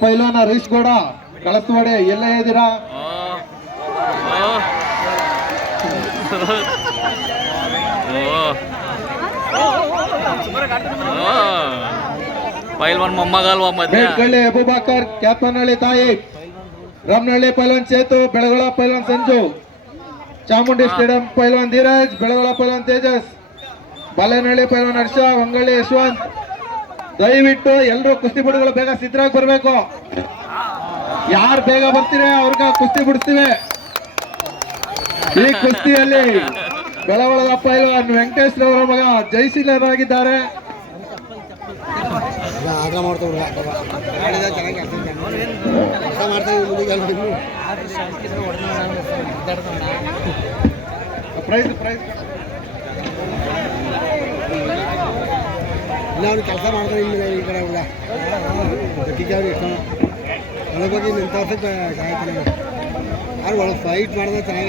ಪೈಲ್ವಾನ ಹರೀಶ್ ಗೌಡ ಕಳಸ್ವಾಡಿ ಎಲ್ಲೇ ಇದ್ದೀರಾ? ಪೈಲ್ವಾನ್ ಮೊಮ್ಮಗಲ್ವಾ ಬೇಡ್ಕಳ್ಳಿ ಅಬೂಬಾಕರ್, ಕ್ಯಾಪನಹಳ್ಳಿ ತಾಯಿ, ರಾಮನಹಳ್ಳಿ ಪೈಲ್ವಾನ್ ಚೇತು, ಬೆಳಗೊಳ ಪೈಲ್ವಾನ್ ಸಂಜು, ಚಾಮುಂಡಿ ಸ್ಟೇಡಿಯಂ ಪೈಲ್ವಾನ್ ಧೀರಜ್, ಬೆಳಗೊಳ ಪೈಲ್ವಾನ್ ತೇಜಸ್, ಬಾಲೇನಹಳ್ಳಿ ಪೈಲ್ವಾನ್ ಹರ್ಷ, ಹೊಂಗಳ್ಳಿ ಯಶವಂತ್. ದಯವಿಟ್ಟು ಎಲ್ಲರೂ ಕುಸ್ತಿಪಟುಗಳು ಬೇಗ ಸಿದ್ಧರಾಗಿ ಬರ್ಬೇಕು. ಯಾರು ಬೇಗ ಬರ್ತೀರಿ ಅವ್ರಿಗೆ ಕುಸ್ತಿ ಬಿಡಿಸ್ತೀವಿ. ಈ ಕುಸ್ತಿಯಲ್ಲಿ ಬೆಳಗೊಳದ ಪೈಲ್ವಾನ್ ವೆಂಕಟೇಶ್ ರವರ ಮಗ ಜಯಶೀಲರಾಗಿದ್ದಾರೆ. ಪ್ರೈಸ್ ಅವ್ನು ಕೆಲಸ ಮಾಡ್ತಾರೆ ಇಲ್ಲಿ ಈ ಕಡೆ ಇಲ್ಲ ಗಟ್ಟಿಗೆ ಇಷ್ಟ ಅದ್ರ ಬಗ್ಗೆ ನಿಂತ ಯಾರು ಒಳಗೆ ಫೈಟ್ ಮಾಡಿದ್ರೆ ಚೆನ್ನಾಗಿ